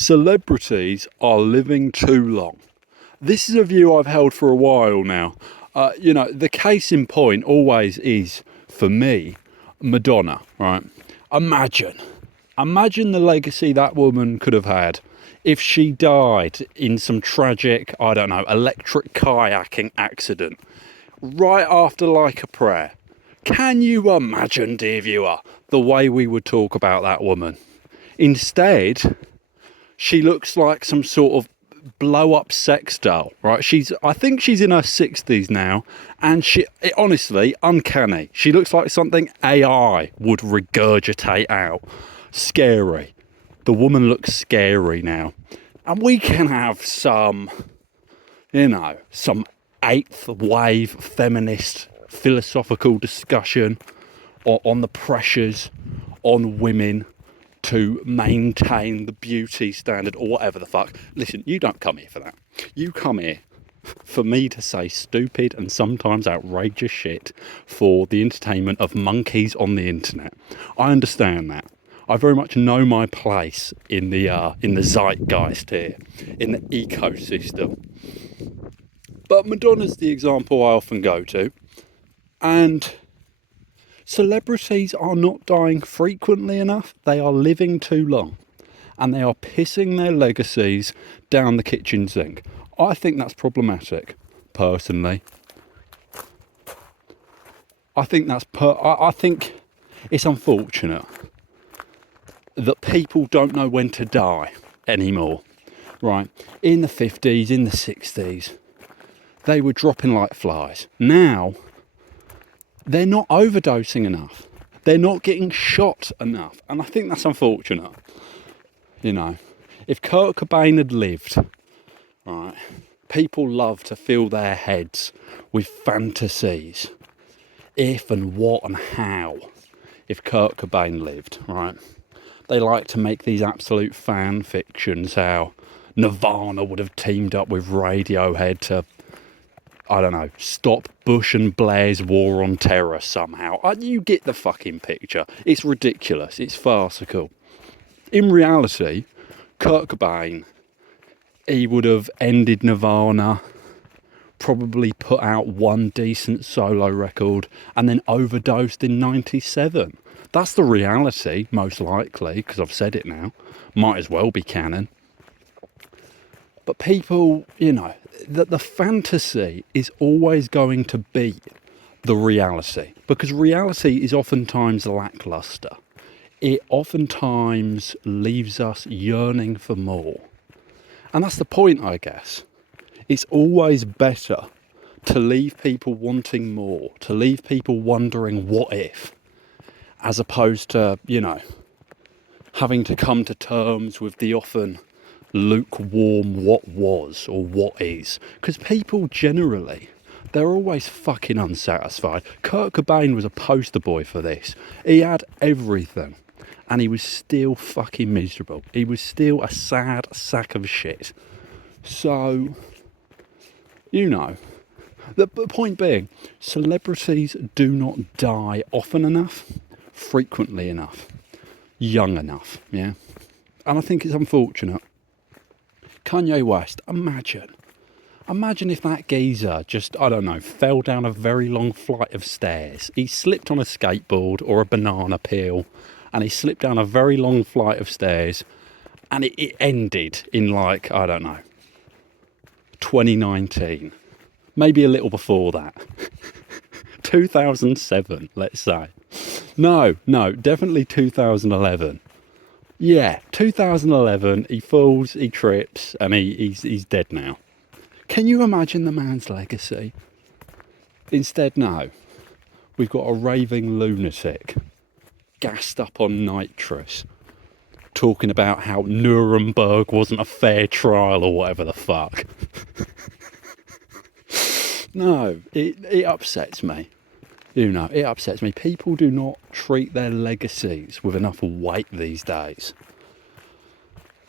Celebrities are living too long. This is a view I've held for a while now. The case in point always is, for me, Madonna, right? Imagine the legacy that woman could have had if she died in some tragic, I don't know, electric kayaking accident right after Like a Prayer. Can you imagine, dear viewer, the way we would talk about that woman? Instead, she looks like some sort of blow up sex doll, right? I think she's in her 60s now, and honestly, uncanny. She looks like something AI would regurgitate out. Scary. The woman looks scary now. And we can have some eighth wave feminist philosophical discussion on the pressures on women to maintain the beauty standard or whatever the fuck. Listen, you don't come here for that. You come here for me to say stupid and sometimes outrageous shit for the entertainment of monkeys on the internet. I understand that. I very much know my place in the zeitgeist here, in the ecosystem. But Madonna's the example I often go to, and celebrities are not dying frequently enough. They are living too long, and they are pissing their legacies down the kitchen sink. I think that's problematic, personally. I think it's unfortunate that people don't know when to die anymore, right? In the 50s, in the 60s, they were dropping like flies. Now, they're not overdosing enough. They're not getting shot enough. And I think that's unfortunate. If Kurt Cobain had lived, right, people love to fill their heads with fantasies. If and what and how. If Kurt Cobain lived, right? They like to make these absolute fan fictions, how Nirvana would have teamed up with Radiohead to, I don't know, stop Bush and Blair's war on terror somehow. You get the fucking picture. It's ridiculous. It's farcical. In reality, Kurt Cobain, he would have ended Nirvana, probably put out one decent solo record, and then overdosed in 97. That's the reality, most likely, because I've said it now. Might as well be canon. But people, that the fantasy is always going to be the reality, because reality is oftentimes lackluster. It oftentimes leaves us yearning for more. And that's the point, I guess. It's always better to leave people wanting more, to leave people wondering what if, as opposed to, having to come to terms with the often lukewarm what was or what is. Because people generally, they're always fucking unsatisfied. Kurt Cobain was a poster boy for this. He had everything, and he was still fucking miserable. He was still a sad sack of shit. So, the point being, celebrities do not die often enough, frequently enough, young enough, yeah? And I think it's unfortunate. Kanye West, imagine if that geezer just, I don't know, fell down a very long flight of stairs. He slipped on a skateboard or a banana peel, and he slipped down a very long flight of stairs, and it ended in 2019. Maybe a little before that. 2007, let's say. No, definitely 2011. Yeah, 2011, he falls, he trips, and he's dead now. Can you imagine the man's legacy? Instead, no. We've got a raving lunatic, gassed up on nitrous, talking about how Nuremberg wasn't a fair trial or whatever the fuck. No, it upsets me. It upsets me. People do not treat their legacies with enough weight these days.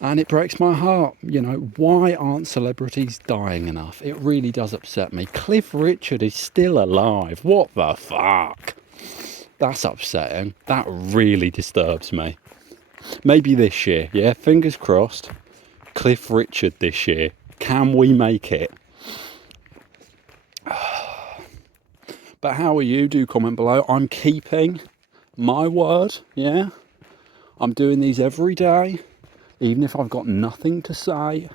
And it breaks my heart. Why aren't celebrities dying enough? It really does upset me. Cliff Richard is still alive. What the fuck? That's upsetting. That really disturbs me. Maybe this year, yeah? Fingers crossed. Cliff Richard this year. Can we make it? But how are you? Do comment below. I'm keeping my word, yeah? I'm doing these every day, even if I've got nothing to say.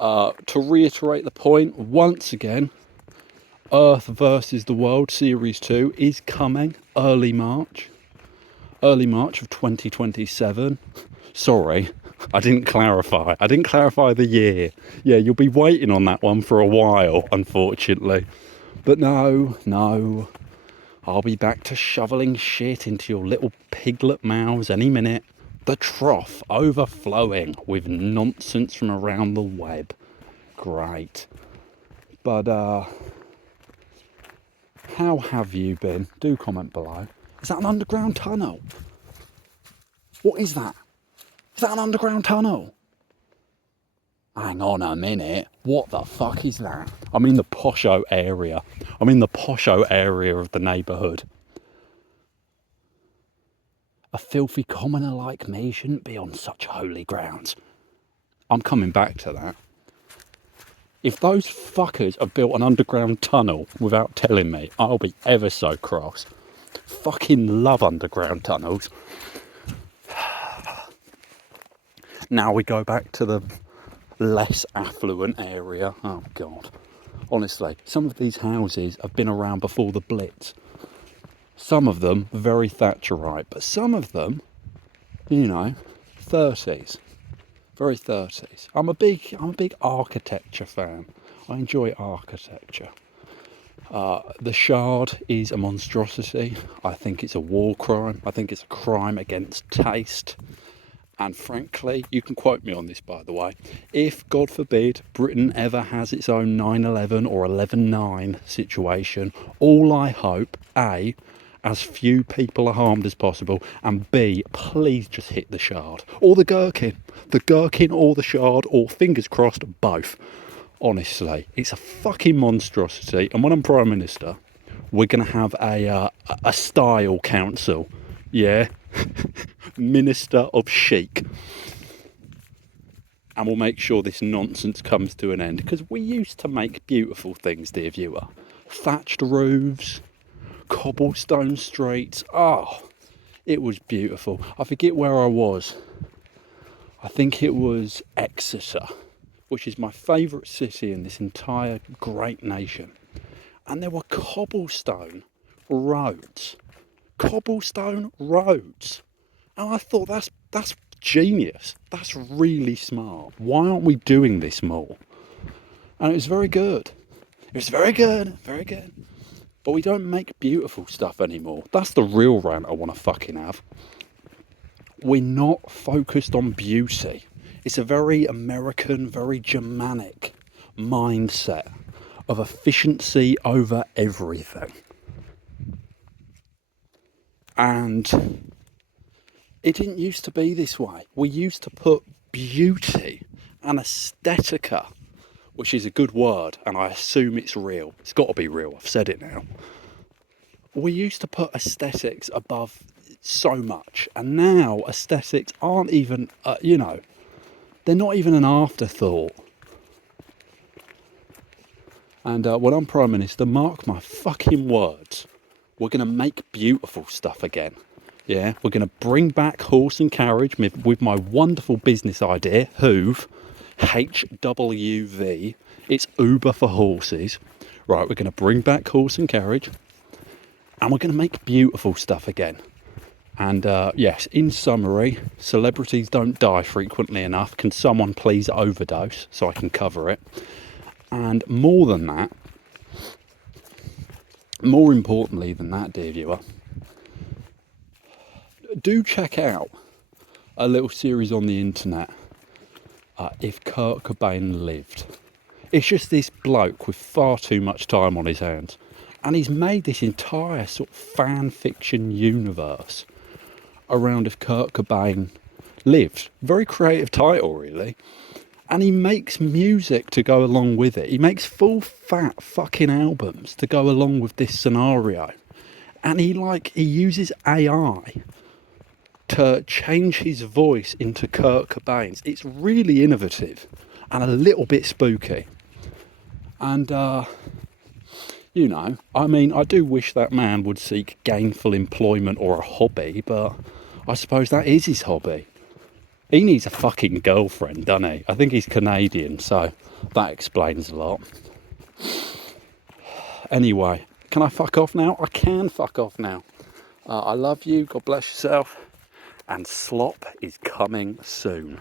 To reiterate the point, once again, Earth versus the World Series 2 is coming early March of 2027. Sorry, I didn't clarify the year. Yeah, you'll be waiting on that one for a while, unfortunately. But no, I'll be back to shoveling shit into your little piglet mouths any minute. The trough overflowing with nonsense from around the web. Great. But how have you been? Do comment below. Is that an underground tunnel? What is that? Is that an underground tunnel? Hang on a minute. What the fuck is that? I'm in the posho area. I'm in the posho area of the neighbourhood. A filthy commoner like me shouldn't be on such holy grounds. I'm coming back to that. If those fuckers have built an underground tunnel without telling me, I'll be ever so cross. Fucking love underground tunnels. Now we go back to the less affluent area. Oh God. Honestly, some of these houses have been around before the Blitz. Some of them very Thatcherite, but some of them, 30s. Very 30s. I'm a big architecture fan. I enjoy architecture. The Shard is a monstrosity. I think it's a war crime. I think it's a crime against taste. And frankly, you can quote me on this, by the way, if, God forbid, Britain ever has its own 9/11 or 11/9 situation, all I hope, A, as few people are harmed as possible, and B, please just hit the Shard. Or the Gherkin. The Gherkin or the Shard, or fingers crossed, both. Honestly, it's a fucking monstrosity. And when I'm Prime Minister, we're going to have a style council. Yeah? Minister of Chic. And we'll make sure this nonsense comes to an end. Because we used to make beautiful things, dear viewer. Thatched roofs, cobblestone streets. Oh, it was beautiful. I forget where I was. I think it was Exeter, which is my favourite city in this entire great nation. And there were cobblestone roads. Cobblestone roads. And I thought, that's genius. That's really smart. Why aren't we doing this more? And it was very good. It was very good. Very good. But we don't make beautiful stuff anymore. That's the real rant I want to fucking have. We're not focused on beauty. It's a very American, very Germanic mindset of efficiency over everything. And it didn't used to be this way. We used to put beauty and aesthetica, which is a good word, and I assume it's real. It's got to be real. I've said it now. We used to put aesthetics above so much, and now aesthetics aren't even, they're not even an afterthought. And when I'm Prime Minister, mark my fucking words, we're going to make beautiful stuff again. Yeah, we're going to bring back horse and carriage with my wonderful business idea, Hoove, HWV. It's Uber for horses. Right, we're going to bring back horse and carriage, and we're going to make beautiful stuff again. And yes, in summary, celebrities don't die frequently enough. Can someone please overdose so I can cover it? And more than that, more importantly than that, dear viewer, do check out a little series on the internet, If Kurt Cobain Lived. It's just this bloke with far too much time on his hands, and he's made this entire sort of fan fiction universe around If Kurt Cobain Lived. Very creative title, really. And he makes music to go along with it. He makes full fat fucking albums to go along with this scenario. And he uses AI to change his voice into Kurt Cobain's. It's really innovative and a little bit spooky. And, you know, I mean, I do wish that man would seek gainful employment or a hobby, but I suppose that is his hobby. He needs a fucking girlfriend, doesn't he? I think he's Canadian, so that explains a lot. Anyway, can I fuck off now? I can fuck off now. I love you. God bless yourself. And slop is coming soon.